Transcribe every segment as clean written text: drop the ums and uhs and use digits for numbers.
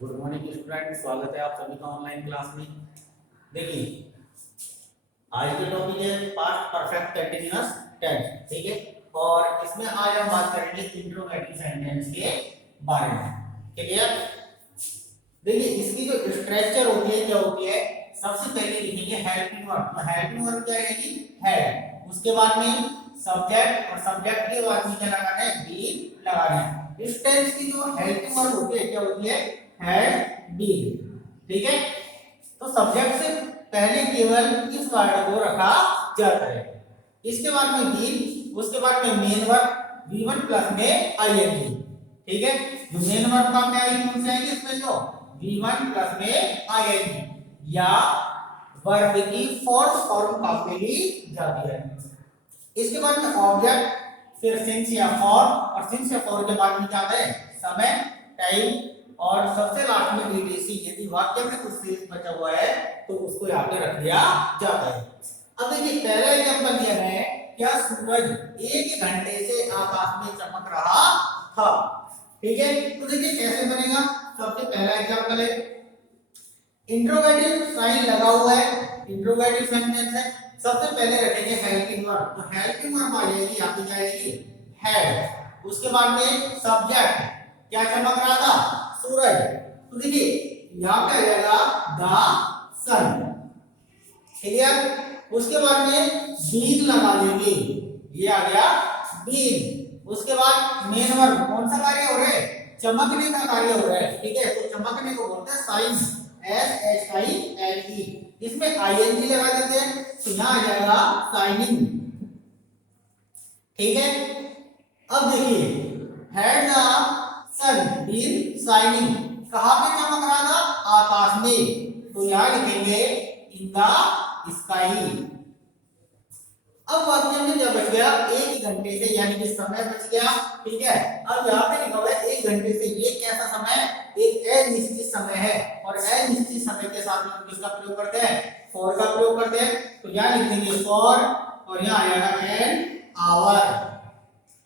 Good morning student, स्वागत है आप सभी का ऑनलाइन क्लास में। देखिए, आज के टॉपिक है पास्ट परफेक्ट कंटीन्यूअस टेंस, ठीक है। और इसमें आज हम बात करेंगे इंट्रोगेटिव सेंटेंस के बारे में। क्लियर? देखिए, इसकी जो स्ट्रक्चर होती है क्या होती है, सबसे पहले लिखेंगे हेल्पिंग वर्ब। तो हेल्पिंग वर्ब क्या रहेगी? हेड। उसके बाद में सब्जेक्ट, और सब्जेक्ट के बाद में क्या लगाना है? बी लगाना है। इस टेंस की जो हेल्पिंग वर्ब होती है क्या होती है? Had been. ठीक है। तो सब्जेक्ट से पहले केवल इस वर्ड को रखा जाता है। इसके बाद में बीन, उसके बाद में मेन वर्ब V1 प्लस में आईएनजी। ठीक है। जो मेन वर्ब काम में आएगी कौन सी आएगी इसमें? जो V1 प्लस में आईएनजी या वर्ब की फोर्थ फॉर्म काम में ली जाती है। इसके बाद में ऑब्जेक्ट, फिर सिंस या फॉर, और सिंस या फॉर के बाद में क्या आता है? समय, टाइम, और सबसे लास्ट में ईडीसी। यदि वाक्य में कुछ शेष बचा हुआ है तो उसको यहाँ पे रख दिया जाता है। अब देखिए, पहला एग्जांपल दिया है, क्या सूरज 1 घंटे से आकाश में चमक रहा था। ठीक है। तो देखिए कैसे बनेगा। सबसे पहला एग्जांपल है, इंट्रोगेटिव साइन लगा हुआ है, इंट्रोगेटिव सेंटेंस है। सबसे पहले रखेंगे हेल्पिंग वर्ब। तो हेल्पिंग वर्ब आ जाएगी, यहाँ पे जाएगी हैड। उसके बाद में सब्जेक्ट, क्या चमक रहा था? सूरज। तो देखिए यहाँ पे आ जाएगा द सन। क्लियर? उसके बाद में बीन लगा देंगे, ये आ गया बीन। उसके बाद मेन वर्ब, कौन सा कार्य हो रहा है? चमकने का कार्य हो रहा है। ठीक है। तो चमकने को बोलते हैं साइन, SHINE। इसमें आईएनजी लगा देते हैं तो यहाँ आ जाएगा साइनिंग। ठीक है। अब देखिए, had the sun been shining, कहां पे चमक रहा था? आकाश में। तो यहां लिखेंगे इन द स्काई। अब वाक्य में क्या बच गया? 1 घंटे से, यानी कि समय बच गया। ठीक है। अब यहाँ पे लिखा हुआ है 1 घंटे से, ये कैसा समय है? एक अनिश्चित समय है, और अनिश्चित समय के साथ हम किसका प्रयोग करते हैं? फॉर का प्रयोग करते हैं। तो यहाँ लिख देंगे फॉर, और यहाँ आ जाएगा एन आवर,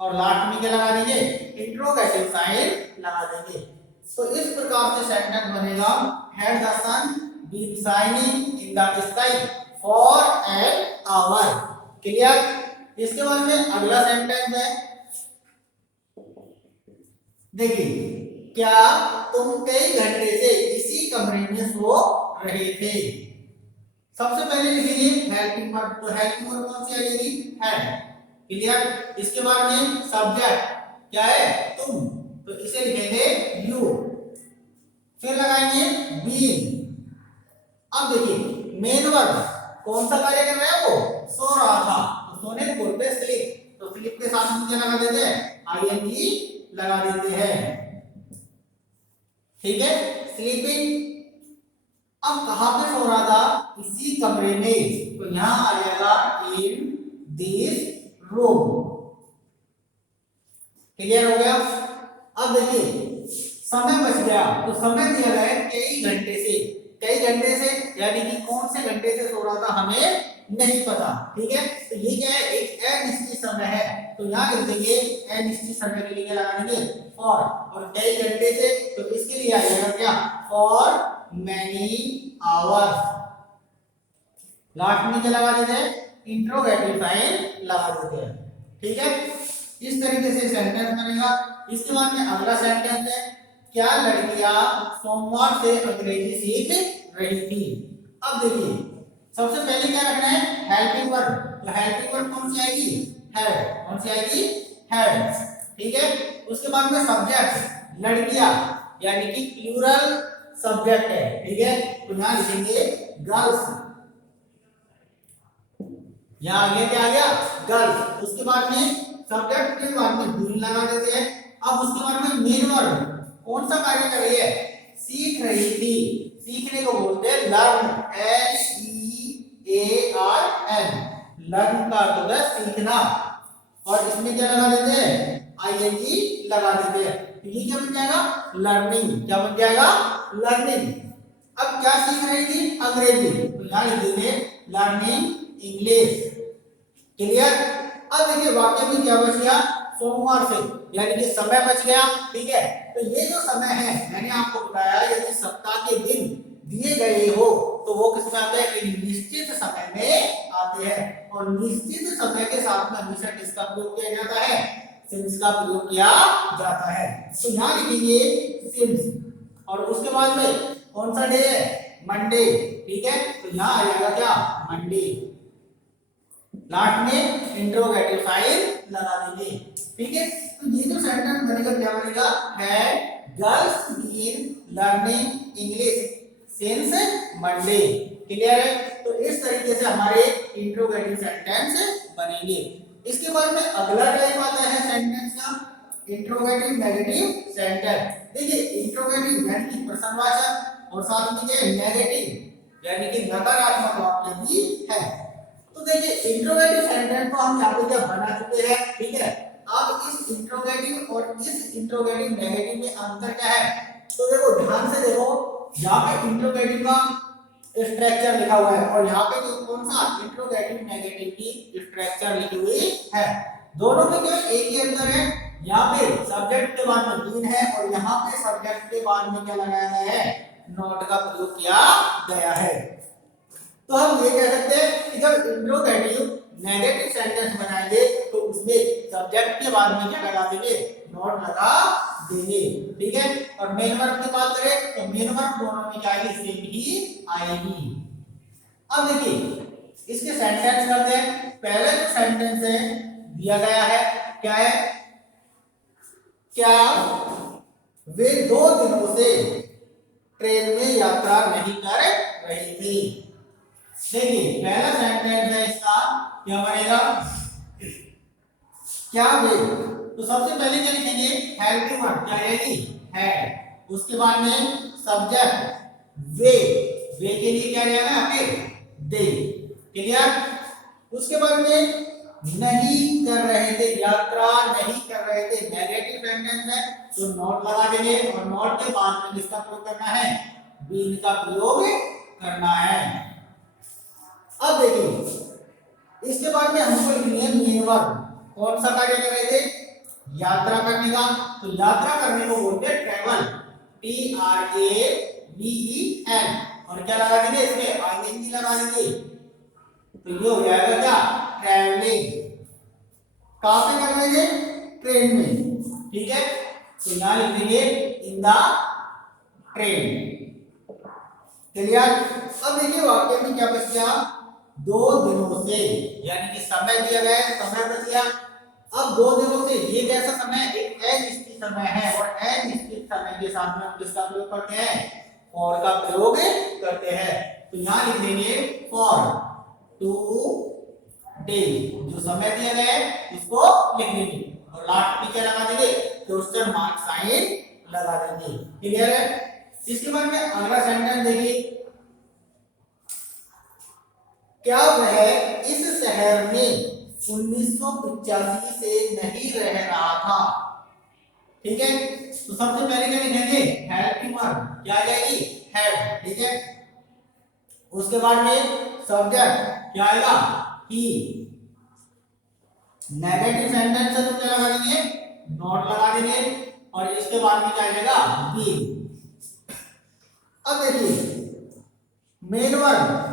और लास्ट में क्या लगा देंगे? इंट्रोगेटिव साइन लगा देंगे। तो इस प्रकार से सेंटेंस बनेगा, had the sun been shining in the sky for an hour. Clear? इसके बाद में अगला सेंटेंस है, देखिए, क्या तुम कई घंटे से इसी कमरे में सो रहे थे। सबसे पहले लिखेंगे हेल्पिंग वर्ब। तो हेल्पिंग वर्ब कौन सी आएगी? हैड। क्लियर? इसके बाद में सब्जेक्ट क्या है? तुम। तो इसे लिखेंगे यू। फिर लगाएंगे बीन। अब देखिए, मेन वर्ब कौन सा कार्य कर रहा है? वो सो रहा था। तो सोने को बोलते हैं स्लीप। तो स्लीप के साथ हम क्या लगा देते हैं? आईएनजी लगा देते हैं। ठीक है। स्लीपिंग। अब कहां पे सो रहा था? इसी कमरे में। तो यहां आ जाएगा इन दिस रूम। क्लियर हो गया? अब देखिए, समय बच गया। तो समय दिया गया है कई घंटे से। कई घंटे से यानी कि कौन से घंटे से सो रहा था हमें नहीं पता। ठीक है। तो ये क्या है? एक अनिश्चित समय है। तो यहां लिख देंगे अनिश्चित समय के लिए क्या लगा देंगे? फॉर। और कई घंटे से, तो इसके लिए आ जाएगा क्या? For many hours. लास्ट में क्या लगा देते हैं? इंट्रोगेटिव साइन लगा देते हैं। ठीक है। इस तरीके से सेंटेंस बनेगा। इसके बाद में अगला सेंटेंस है, क्या लड़कियां सोमवार से अंग्रेजी सीख रही थी। अब देखिए, सबसे पहले क्या रखना है? Helping verb. तो हेल्पिंग वर्ब कौन सी आएगी? हैड। कौन सी आएगी? हैड। ठीक है। उसके बाद में सब्जेक्ट लड़कियां, यानी कि प्लूरल सब्जेक्ट है। ठीक है। तो यहां लिखेंगे गर्ल्स। यहाँ आगे क्या आ गया? गर्ल्स। उसके बाद में सब्जेक्ट के बाद में बीन लगा देते हैं। अब उसके बाद में मेन वर्ब कौन सा कार्य कर रही है? सीख रही थी। सीखने को बोलते हैं लर्न, LEARN। लर्न का अर्थ होता है सीखना, और इसमें क्या लगा देते हैं? आईएनजी लगा देते हैं। तो ये क्या बन जाएगा? लर्निंग। क्या बन जाएगा? लर्निंग। अब क्या सीख रही थी? अंग्रेजी। तो यहाँ लिख देंगे लर्निंग इंग्लिश। क्लियर? अब देखिए वाक्य में क्या बच गया? सोमवार से, यानी कि समय बच गया। ठीक है, तो ये जो समय है मैंने आपको बताया, यदि सप्ताह के दिन दिए गए हो तो वो किसमें आते हैं, एक निश्चित समय में आते हैं। और निश्चित समय के साथ में हमेशा किसका प्रयोग किया जाता है, सिंस का प्रयोग किया जाता है। तो यहाँ लिखेंगे सिंस, और उसके बाद में कौन सा डे है, मंडे। ठीक है, तो यहाँ आ जाएगा क्या, मंडे। लास्ट में इंट्रोगेटिव साइन लगा देंगे। ठीक है, तो ये जो सेंटेंस बनेगा क्या बनेगा, है girls been learning English since Monday. Clear है, तो इस तरीके से हमारे इंट्रोगेटिव सेंटेंस बनेंगे। इसके बाद में अगला टाइप आता है सेंटेंस का, इंट्रोगेटिव नेगेटिव सेंटेंस। देखिए इंट्रोगेटिव यानी कि प्रश्नवाचक, और साथ में क्या है, नेगेटिव यानी कि नकारात्मक वाक्य भी है। तो देखिए इंट्रोगेटिव सेंटेंस को हम यहाँ पे क्या बना चुके हैं। ठीक है, अब इस इंट्रोगेटिव और इस इंट्रोगेटिव नेगेटिव में अंतर क्या है, तो देखो ध्यान से देखो, यहाँ पे इंट्रोगेटिव का स्ट्रक्चर लिखा हुआ है और यहाँ पे जो कौन सा इंट्रोगेटिव नेगेटिव की स्ट्रक्चर लिखी हुई है। दोनों में क्या एक ही अंतर है, यहाँ पे सब्जेक्ट के बाद में बीन है और यहाँ पे सब्जेक्ट के बाद में क्या लगाया गया है, नॉट का प्रयोग किया गया है। तो हम ये कह सकते हैं कि जब इंट्रोगेटिव नेगेटिव सेंटेंस बनाएंगे तो उसमें सब्जेक्ट के बाद में क्या लगा देंगे, नॉट लगा देंगे। ठीक है, और मेन वर्ब की बात करें तो मेन वर्ब दोनों में क्या आएगी, सेम ही आएगी। अब देखिए इसके सेंटेंस करते हैं। पहले जो सेंटेंस है दिया गया है क्या है, क्या वे 2 दिनों से ट्रेन में यात्रा नहीं कर रही थी। देखिए पहला सेंटेंस है इसका क्या बनेगा, क्या वे, तो सबसे पहले क्या लिखेंगे, हेल्पिंग वर्ब क्या रहेगी, है। उसके बाद में सब्जेक्ट वे, वे के लिए क्या रहेगा यहाँ पे, दे। क्लियर। उसके बाद में नहीं कर रहे थे, यात्रा नहीं कर रहे थे, नेगेटिव सेंटेंस है तो नॉट लगा देंगे और नॉट के बाद में किसका प्रयोग करना है, बीन का प्रयोग करना है। अब देखिए इसके बाद में हमको लिखनी है मेन वर्ब। कौन सा कार्य कर रहे थे, यात्रा करने का, तो यात्रा करने को बोलते हैं ट्रैवल, TRAVEL, और क्या लगा देंगे इसमें, आईएनजी लगा देंगे, तो ये हो जाएगा क्या, ट्रैवलिंग। कहां पे कर रहे थे, ट्रेन में। ठीक है, तो यहां लिख देंगे इन द ट्रेन। क्लियर। अब देखिए वाक्य में क्या बच गया, 2 दिनों से, यानी कि समय दिया गया है, समय बच गया। अब 2 दिनों से, ये कैसा समय, एक अनिश्चित समय है और अनिश्चित समय के साथ में हम किसका प्रयोग करते हैं, फॉर का प्रयोग करते हैं। तो यहां लिख देंगे फॉर 2 डेज, जो समय दिया गया है उसको लिख देंगे और लास्ट में क्या लगा देंगे, क्वेश्चन मार्क साइन लगा देंगे। क्लियर है। इसके बाद में अगला सेंटेंस देखिए, क्या वह इस शहर में 1985 से नहीं रह रहा था। ठीक है, तो सबसे पहले क्या लिखेंगे, हेल्पिंग वर्ब क्या आ जाएगी, हैड। ठीक है, उसके बाद में सब्जेक्ट क्या आएगा, ही। नेगेटिव सेंटेंस है तो क्या लगा देंगे, नॉट लगा देंगे और इसके बाद में क्या आ जाएगा, बी। अब देखिए मेन वर्ब,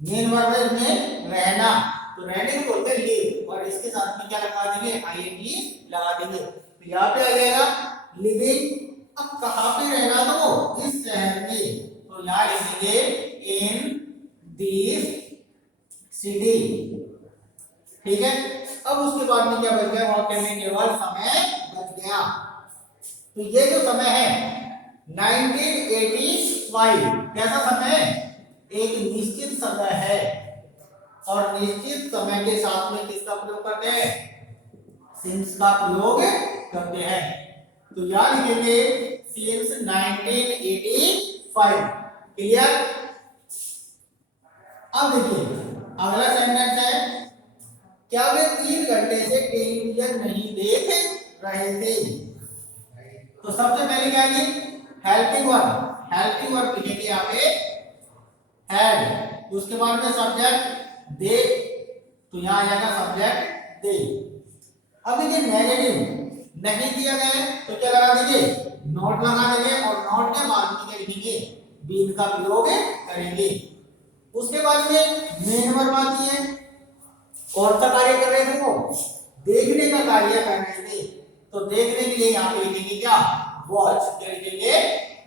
मेन वर्ब है इसमें रहना, तो रहने को बोलते हैं लिव और इसके साथ में क्या लगा देंगे, आईएनजी लगा देंगे। तो यहाँ पे आ जाएगा लिविंग। अब कहाँ पे रहना था वो, इस शहर में, तो यहाँ लिखेंगे इन दिस सिटी। ठीक है, अब उसके बाद में क्या बच गया, वाक्य में केवल समय बच गया। तो ये जो समय है 1985, कैसा समय है, एक निश्चित समय है और निश्चित समय के साथ में किसका प्रयोग करते हैं, सिंस का प्रयोग करते हैं। तो याद लिखेंगे सिंस 1985। क्लियर। अब देखिए अगला सेंटेंस है, क्या वे 3 घंटे से टेलीविजन नहीं देख रहे थे। तो सबसे पहले क्या है, हेल्पिंग वर्ब, हेल्पिंग वर्ब लिखेंगे यहाँ पे हैड, उसके बाद में सब्जेक्ट दे, तो यहाँ आ जाएगा सब्जेक्ट दे। अब देखिए नेगेटिव नहीं दिया गया है तो क्या लगा देंगे, नॉट लगा देंगे और नॉट के बाद में क्या लिखेंगे, बीन का प्रयोग करेंगे। उसके बाद में मेन वर्ब आती है, कौन सा कार्य कर रहे थे वो, देखने का कार्य कर रहे थे, तो देखने के लिए यहाँ पे लिखेंगे क्या, वॉच, क्या लिखेंगे,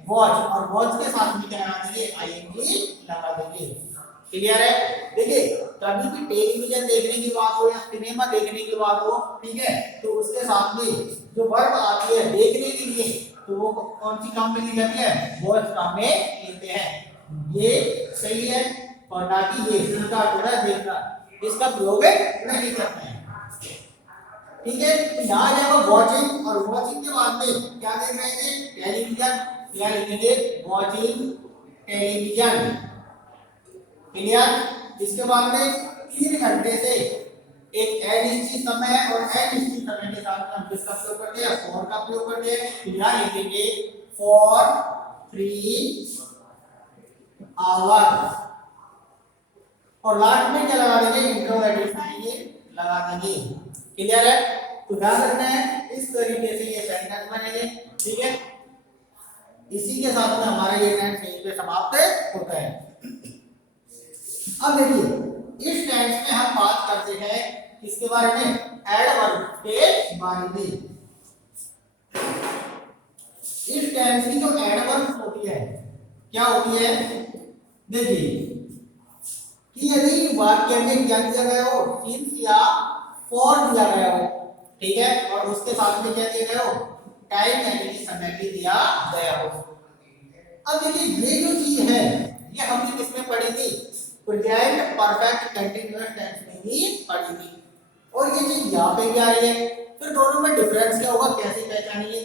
वॉच, और वॉच के साथ में क्या लगा देंगे, आईएनजी लगा देंगे। क्लियर है। देखिए कभी भी टेलीविजन देखने की बात हो या सिनेमा देखने की बात हो, ठीक है, तो उसके साथ में जो वर्ब आती है देखने के लिए, तो वो कौन सी काम में ली जाती है, वॉच काम में लेते हैं। ये सही है, और ना कि ये इसका थोड़ा देखना, इसका प्रयोग नहीं करते हैं। ठीक है, तो यहाँ जाएगा वॉचिंग, और वॉचिंग के बाद में क्या देख रहे थे, टेलीविजन, क्या लिखेंगे, वॉचिंग टेलीविजन। क्लियर। इसके बाद में 3 घंटे से एक अनिश्चित समय है, और अनिश्चित समय के साथ में हम किसका प्रयोग करते हैं, फॉर का प्रयोग करते हैं। तो यहाँ लिखेंगे फॉर 3 आवर्स, और लास्ट में क्या लगा देंगे, इंट्रोगेटिव साइन लगा देंगे। क्लियर है। तो ध्यान रखना है, इस तरीके से ये सेंटेंस बनेंगे। ठीक है, इसी के साथ में हमारा ये टेंस यहीं पे समाप्त होता है। अब देखिए इस टेंस में हम बात करते हैं किसके बारे में, एडवर्ब के बारे में। इस टेंस की जो एडवर्ब होती है क्या होती है, देखिए कि यदि वाक्य में क्या दिया गया हो, सिंस या फॉर दिया गया हो, ठीक है, और उसके साथ में क्या दिया गया हो, टाइम यानी कि समय भी दिया गया हो। अब देखिए ये जो चीज है ये हमने किसमें पढ़ी थी, प्रेजेंट परफेक्ट कंटीन्यूअस टेंस में ही पढ़ी थी, और ये चीज यहाँ पे भी आ रही है। फिर दोनों में डिफरेंस क्या होगा, कैसे पहचानिए,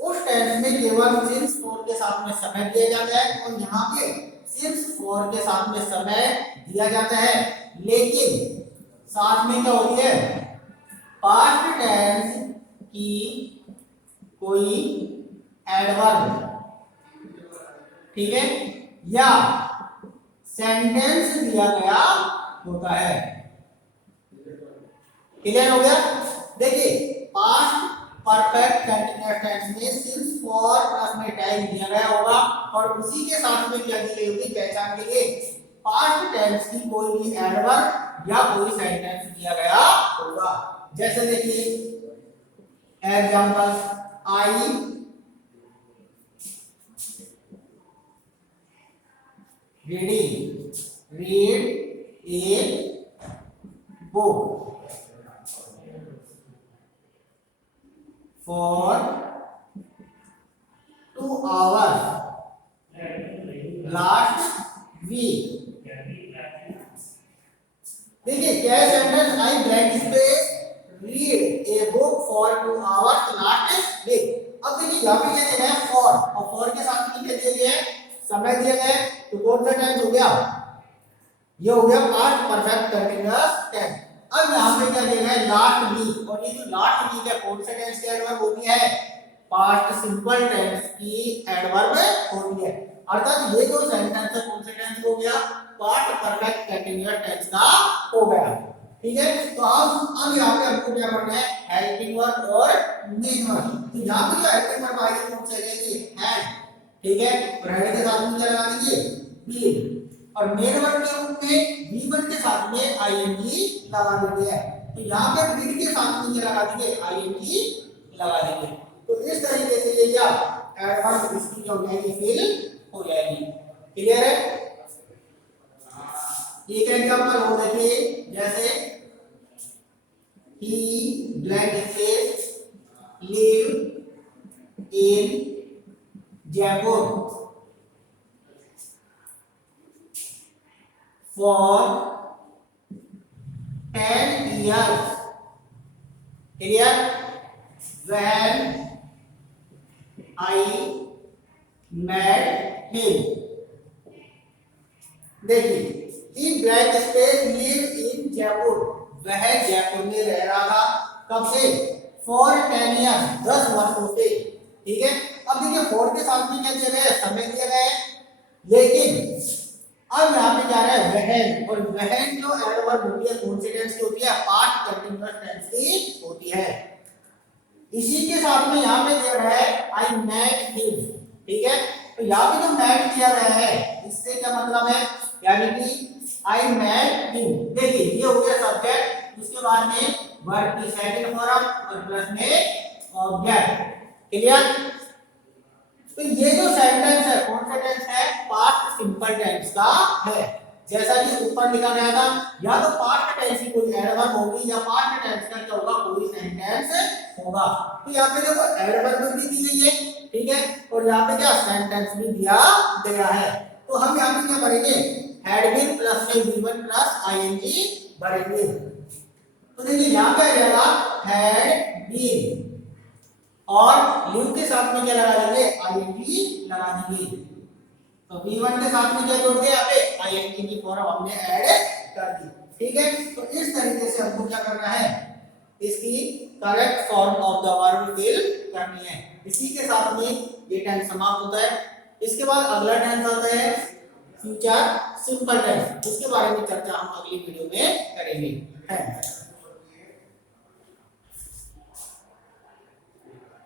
उस टेंस में केवल सिंस फॉर के साथ में समय दिया जाता है, और यहाँ पे सिंस फॉर के साथ में समय दिया जाता है, लेकिन साथ में क्या होती है, पास्ट टेंस की कोई एडवर्ब, ठीक है, या सेंटेंस दिया गया होता है। क्लियर हो गया। देखिए पास्ट परफेक्ट कंटीन्यूअस टेंस में सिंस फॉर प्लस में टाइम दिया गया होगा, और उसी के साथ में क्या दी गई होगी, पहचान के लिए पास्ट टेंस की कोई भी एडवर्ब या कोई सेंटेंस दिया गया होगा। जैसे देखिए example, I read a book for 2 hours last week। देखिए क्या sentence, I blank space read a book for 2 hours last week. अब देखिए यहाँ पे क्या दिया है, फॉर, और फॉर के साथ में क्या दिया गया है, समय दिया गया है, तो कौन सा टेंस हो गया, ये हो गया पास्ट परफेक्ट कंटीन्यूअस टेंस। अब यहाँ पे क्या दिया है, लास्ट वीक, और ये जो लास्ट वीक है कौन सा टेंस की एडवर्ब होती है, पास्ट सिंपल टेंस की एडवर्ब होती है। अर्थात ये जो सेंटेंस है कौन सा टेंस हो गया, पास्ट परफेक्ट कंटीन्यूअस टेंस का हो गया। ठीक है, तो अब यहाँ पे हमको क्या करना है, हेल्पिंग वर्ब और मेन वर्ब। तो यहाँ पे जो हेल्पिंग वर्ब आएगी कौन सी आएगी, हैड, ठीक है, और हेड के साथ में क्या लगा देंगे, बीन, और मेन वर्ब के रूप में V1 के साथ में आईएनजी लगा देते हैं। तो यहाँ पे रीड के साथ में क्या लगा देंगे, आईएनजी लगा देंगे। तो इस तरीके से ये क्या एडवर्ब इसकी जो हो जाएगी, फिल हो जाएगी। क्लियर है। एक एग्जांपल हो देखिए, जैसे he blank space live in Jaipur for 10 years। Clear? When I met him। देखिए he blank space live in Jaipur, वह जयपुर में रह रहा था, कब से, for 10 years, 10 वर्षों से। ठीक है, अब देखिए फॉर के साथ में क्या दिया गया है, समय दिया गया है, लेकिन अब यहाँ पे जा रहा है वहन, और वहन जो एडवर्ब होती है कौन से टेंस की होती है? पास्ट कंटीन्यूअस टेंस की होती है। इसी के साथ में यहाँ पे दिया गया है आई मेट हिम, ठीक है। तो यहाँ पे जो मेट दिया गया है इससे क्या मतलब है, यानी कि आई मेट हिम, देखिए ये हो गया सब्जेक्ट, उसके बाद में वर्ब की सेकंड फॉर्म और प्लस में ऑब्जेक्ट, क्लियर। तो ये जो सेंटेंस है कौन सा टेंस है? पास्ट सिंपल टेंस का है। जैसा कि ऊपर लिखा गया था, या तो पास्ट टेंस की कोई एडवर्ब होगी या पास्ट टेंस का क्या होगा, कोई सेंटेंस होगा। तो यहाँ पे देखो एडवर्ब भी दी गई है, ठीक है, और यहाँ पे क्या सेंटेंस भी दिया गया है। तो हम यहाँ पे क्या करेंगे, हैड बीन प्लस में V1 प्लस आईएनजी भरेंगे। तो देखिए यहाँ पे आ जाएगा हैड बीन, और लिव के साथ में क्या लगा देंगे, आईएनजी लगा देंगे। तो V1 के साथ में क्या जोड़ दिया, यहाँ पे आईएनजी की फॉर्म हमने ऐड कर दी, ठीक है। तो इस तरीके से हमको क्या करना है, इसकी correct form of the verb fill करनी है। इसी के साथ में ये टेंस समाप्त होता है। इसके बाद अगला टेंस आता है फ्यूचर सिंपल टेंस, उसके बारे में चर्चा हम अगली वीडियो में करेंगे। Thank you.